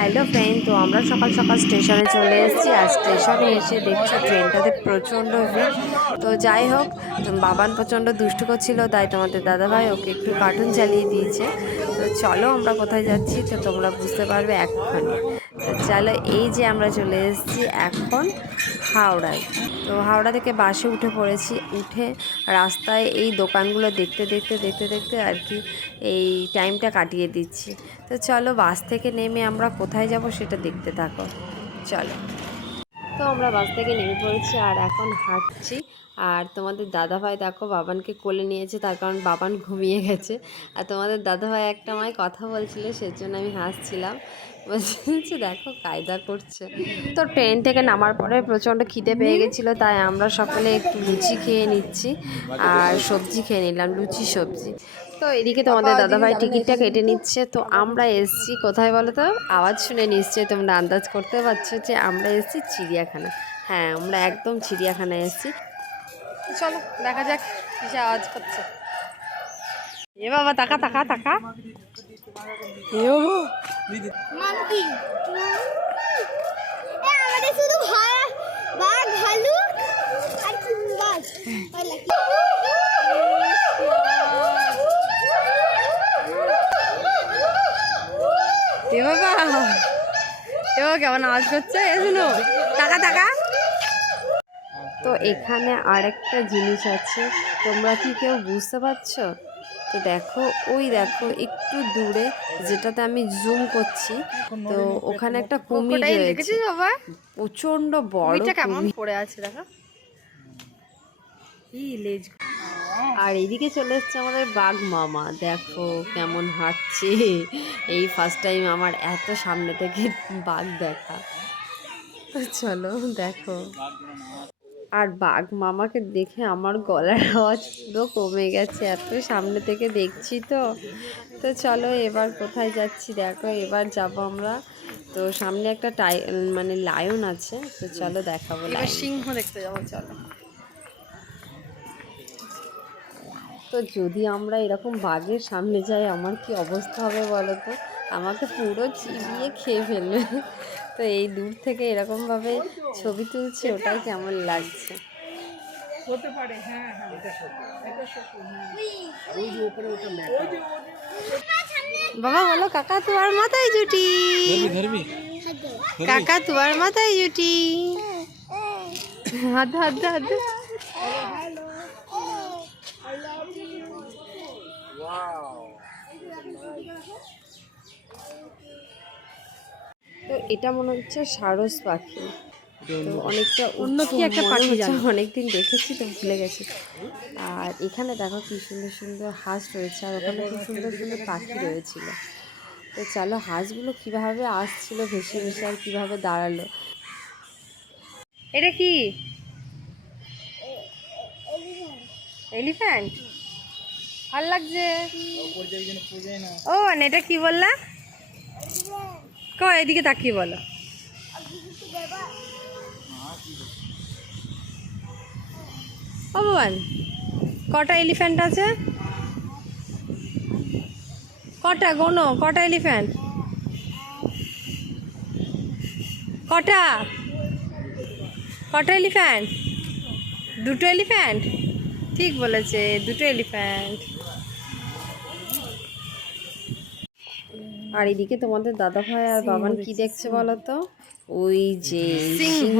Hello friend, তো আমরা সকাল সকাল স্টেশনে চলে এসেছি। আর স্টেশনে এসে দেখছি ট্রেনটাতে প্রচণ্ড ভিড়। তো যাই হোক বাবান প্রচণ্ড দুষ্টু করছিল, তাই তোমাদের দাদাভাই ওকে একটু কার্টুন চালিয়ে দিয়েছে। তো চলো আমরা কোথায় যাচ্ছি, তো তোমরা বুঝতে পারবে এখন তো চলো, এই যে আমরা চলে এসেছি এখন হাওড়ায়। তো হাওড়া থেকে বাসে উঠে পড়েছি। উঠে রাস্তায় এই দোকানগুলো দেখতে দেখতে দেখতে দেখতে আর কি এই টাইমটা কাটিয়ে দিচ্ছি। তো চলো বাস থেকে নেমে আমরা কোথায় যাব সেটা দেখতে থাকো। চলো। তো আমরা বাস থেকে নেমে পড়েছি আর এখন হাঁটছি। আর তোমাদের দাদাভাই দেখো বাবানকে কোলে নিয়েছে, তার কারণ বাবান ঘুমিয়ে গেছে। আর তোমাদের দাদাভাই একটা মায় কথা বলছিল, সেজন্য আমি হাসছিলাম। বলছে, দেখো কায়দা করছে। তো ট্রেন থেকে নামার পরে প্রচণ্ড খিদে পেয়ে গেছিল, তাই আমরা সকলে একটু লুচি খেয়ে নিচ্ছি। আর সবজি খেয়ে নিলাম, লুচি সবজি। তো এদিকে তোমাদের দাদাভাই টিকিটটা কেটে নিচ্ছে তো আমরা এসছি কোথায় বলো তো? আওয়াজ শুনে নিশ্চয়ই তোমরা আন্দাজ করতে পারছ যে আমরা এসছি চিড়িয়াখানা। হ্যাঁ আমরা একদম চিড়িয়াখানায় এসছি। চলো দেখা যাক কিসে আওয়াজ করছে। এ বাবা তাকা তাকা তাকা। এ বাবা মাম্পি এ আমাদের শুধু ভা- বাঘ ভালুক আর চুল গাছ আর লাকি- এ বাবা এ বাবা কেমন আওয়াজ করছে? শুনো টাকা টাকা তো এখানে আরেকটা জিনিস আছে তোমরা কি কেউ বুঝতে পারছ? তো দেখো ওই দেখো একটু দূরে যেটাতে আমি জুম করছি তো ওখানে একটা কুমির রয়েছে। প্রচণ্ড বড় কুমির। পড়ে আছে দেখো। ই লেজ আর এদিকে চলে এসছে আমাদের বাঘ মামা। দেখো কেমন হাঁটছে। এই ফার্স্ট টাইম আমার এত সামনে থেকে বাঘ দেখা। তো চলো দেখো। আর বাঘ মামাকে দেখে আমার গলার আওয়াজ পুরো কমে গেছে। এত সামনে থেকে দেখছি তো। তো চলো এবার কোথায় যাচ্ছি দেখো। এবার যাব আমরা। তো সামনে একটা টাই মানে লায়ন আছে। তো চলো দেখাবো। সিংহ দেখতে যাব চলো। তো যদি আমরা এরকম বাঘের সামনে যাই আমার কি অবস্থা হবে বলো তো আমাকে পুরো চিবিয়ে খেয়ে ফেলবে। তো এই দূর থেকে এরকমভাবে ছবি তুলছে ওটাই কেমন লাগছে। বাবা বলো কাকা তোমার মাথায় জুটি। কাকা তোমার মাথায় জুটি। হাত হাত হাত তো এটা মনে হচ্ছে সারস পাখি। তো অনেকটা অন্য কি একটা পাখি অনেকদিন দেখেছি তো ভুলে গেছি। আর এখানে দেখো কি সুন্দর সুন্দর হাঁস রয়েছে আর ওখানে খুব সুন্দর সুন্দর পাখি রয়েছিল। তো চলো হাঁসগুলো কীভাবে আসছিল ভেসে ভেসে আর কীভাবে দাঁড়াল। এটা কি? এলিফ্যান্ট? ভালো লাগছে। ও না এটা কি বললা? কো, এদিকে তাকিয়ে বলো। ও ভগবান, কটা এলিফ্যান্ট আছে? কটা, গোনো, কটা এলিফ্যান্ট কটা? কটা এলিফ্যান্ট দুটো এলিফ্যান্ট ঠিক বলেছে, দুটো এলিফ্যান্ট আর এদিকে তোমাদের দাদা ভাই আর বাবান কি দেখছে বলো তো ওই যে সিংহ।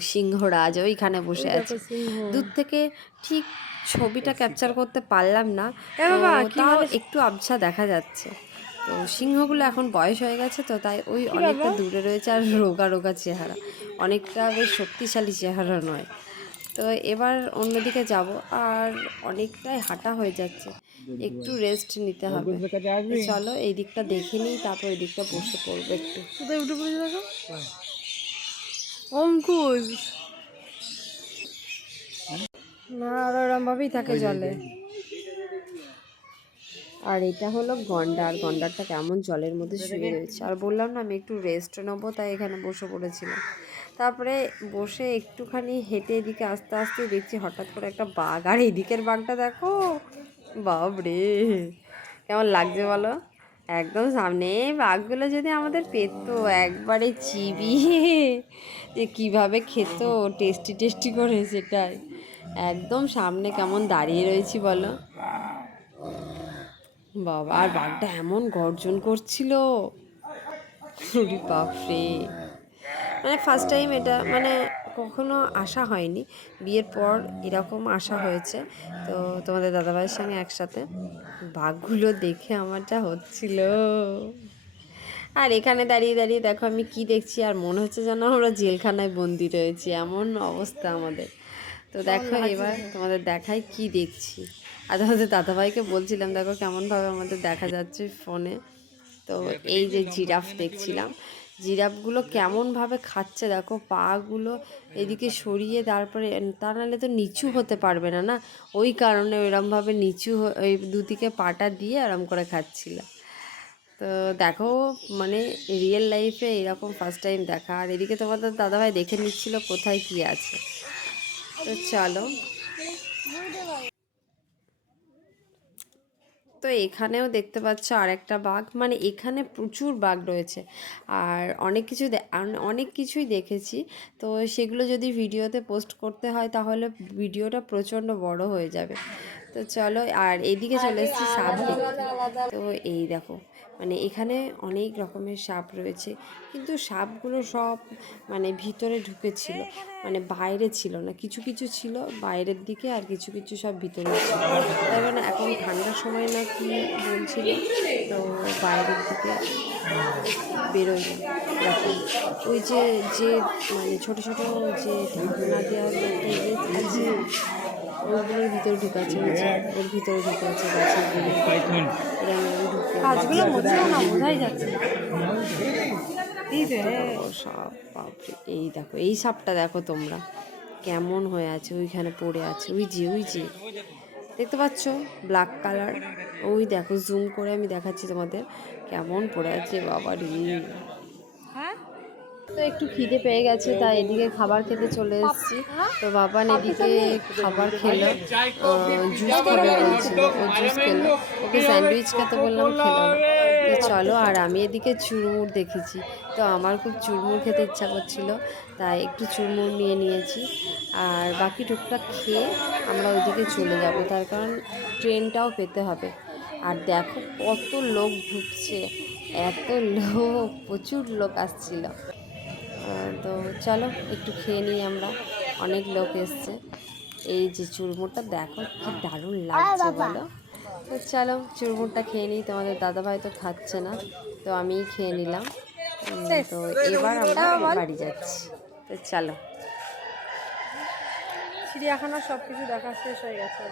সিংহরাজ ওইখানে বসে আছে। দূর থেকে ঠিক ছবিটা ক্যাপচার করতে পারলাম না। তাও একটু আবছা দেখা যাচ্ছে। তো সিংহগুলো এখন বয়স হয়ে গেছে তো তাই ওই অনেকটা দূরে রয়েছে আর রোগা রোগা চেহারা। অনেকটা বেশ শক্তিশালী চেহারা নয়। তো এবার অন্যদিকে যাব আর অনেকটাই হাঁটা হয়ে যাচ্ছে। একটু রেস্ট নিতে হবে। চলো এই দিকটা দেখে নিই তারপর এই দিকটা বসে পড়ব একটু। কোথায় উঠে পড়েছে দেখো? অঙ্কুশ! না আর ওরমভাবেই থাকে জলে। আর এটা হলো গন্ডার গন্ডারটা কেমন জলের মধ্যে শুয়ে রয়েছে। আর বললাম না আমি একটু রেস্ট নেব তাই এখানে বসে পড়েছিলাম। তারপরে বসে একটুখানি হেঁটে এদিকে আস্তে আস্তে দেখছি হঠাৎ করে একটা বাঘ। আর এদিকের বাঘটা দেখো বাবরে কেমন লাগছে বলো? একদম সামনে বাঘগুলো যদি আমাদের পেত, একবারে চিবিয়ে যে কীভাবে খেত, টেস্টি টেস্টি করে সেটাই। একদম সামনে কেমন দাঁড়িয়ে রয়েছি বলো। বাবা, আর বাঘটা এমন গর্জন করছিল। বাপরে। মানে ফার্স্ট টাইম এটা মানে কখনো আসা হয়নি। বিয়ের পর এরকম আসা হয়েছে। তো তোমাদের দাদাভাইয়ের সঙ্গে একসাথে বাঘগুলো দেখে আমার যা হচ্ছিল। আর এখানে দাঁড়িয়ে দাঁড়িয়ে দেখো আমি কি দেখছি আর মনে হচ্ছে যেন আমরা জেলখানায় বন্দি রয়েছি। এমন অবস্থা আমাদের। তো দেখো এবার তোমাদের দেখাই কি দেখছি। আর তোমাদের দাদাভাইকে বলছিলাম দেখো কেমনভাবে আমাদের দেখা যাচ্ছে ফোনে। তো এই যে জিরাফ দেখছিলাম। জিরাফগুলো কেমনভাবে খাচ্ছে দেখো, পাগুলো এদিকে সরিয়ে তারপরে, তা নাহলে তো নিচু হতে পারবে না না? ওই কারণে ওইরমভাবে নিচু ওই দুদিকে পাটা দিয়ে আরাম করে খাচ্ছিল। তো দেখো মানে রিয়েল লাইফে এরকম ফার্স্ট টাইম দেখা। আর এদিকে তোমাদের দাদাভাই দেখে নিচ্ছিল কোথায় কি আছে। তো চলো। তো এখানেও দেখতে পাচ্ছ আরেকটা বাঘ। মানে এখানে প্রচুর বাঘ রয়েছে। আর অনেক কিছু অনেক কিছুই দেখেছি। তো সেগুলো যদি ভিডিওতে পোস্ট করতে হয় তাহলে ভিডিওটা প্রচণ্ড বড় হয়ে যাবে। তো চলো আর এদিকে চলে এসেছি সাপ দেখতে তো এই দেখো মানে এখানে অনেক রকমের সাপ রয়েছে। কিন্তু সাপগুলো সব মানে ভিতরে ঢুকেছিল মানে বাইরে ছিল না। কিছু কিছু ছিল বাইরের দিকে আর কিছু কিছু সব ভিতরে ছিল। তাই মানে এখন ঠান্ডার সময় না কি বলছিল, তো বাইরের দিকে বেরোয় না এরকম ওই যে যে মানে ছোটো ছোটো যে ঢাকনা ইয়ে আছে, ওগুলোর ভিতরে ঢুকাচ্ছে ওর ভিতরে ঢুকাচ্ছে গাছের বাপরে, এই দেখো, এই সাপটা দেখো তোমরা। কেমন হয়ে আছে, ওইখানে পড়ে আছে। ওই যে ওই যে। দেখতে পাচ্ছ? ব্ল্যাক কালার ওই দেখো জুম করে আমি দেখাচ্ছি তোমাদের। কেমন পড়ে আছে বাবা রে তো একটু খিদে পেয়ে গেছে, তাই এদিকে খাবার খেতে চলে এসেছি। তো বাবান এদিকে খাবার খেলো জুস ও জুস খেলো। ওকে স্যান্ডউইচ খেতে বললাম, খেলো তো চলো, আর আমি এদিকে চুরমুর দেখেছি। তো আমার খুব চুরমুর খেতে ইচ্ছা করছিল, তাই একটু চুরমুর নিয়ে নিয়েছি। আর বাকি টুকটাক খেয়ে আমরা ওইদিকে চলে যাব, তার কারণ ট্রেনটাও পেতে হবে। আর দেখো কত লোক ঢুকছে, এত লোক, প্রচুর লোক আসছিল। তো চলো একটু খেয়ে নিই আমরা। অনেক লোক এসছে। এই যে চুরমুরটা দেখো কি দারুণ লাগছে বলো। তো চলো চুরমুরটা খেয়ে নিই। তোমাদের দাদাভাই তো খাচ্ছে না তো আমিই খেয়ে নিলাম। তো এবার আমরা বাড়ি যাচ্ছি। তো চলো। চিড়িয়াখানার সব কিছু দেখা শেষ হয়ে গেছে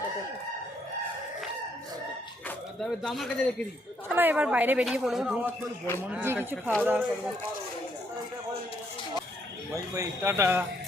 চলো এবার বাইরে বেরিয়ে পড়ব। গিয়ে কিছু খাওয়া দাওয়া করব। Bye bye tata.